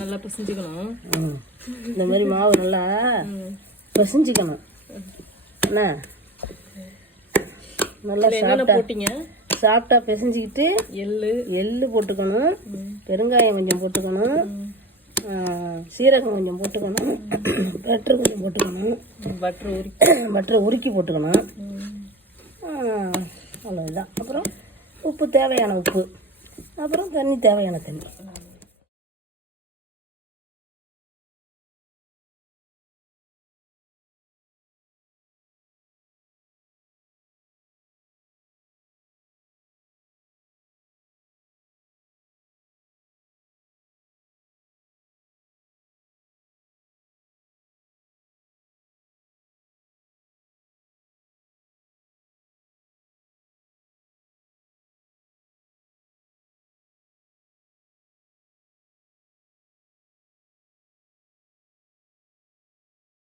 நல்லா பிசைஞ்சிக்கணும். இந்த மாதிரி மாவு நல்லா பிசைஞ்சிக்கணும். என்ன நல்லா போட்டீங்க? சாப்பிட்டா பிசைஞ்சிக்கிட்டு எள்ளு போட்டுக்கணும், பெருங்காயம் கொஞ்சம் போட்டுக்கணும், சீரகம் கொஞ்சம் போட்டுக்கணும், பட்டர் கொஞ்சம் போட்டுக்கணும், பட்டரை உருக்கி போட்டுக்கணும். அவ்வளோதான். அப்புறம் உப்பு தேவையான உப்பு, அப்புறம் தண்ணி தேவையான தண்ணி.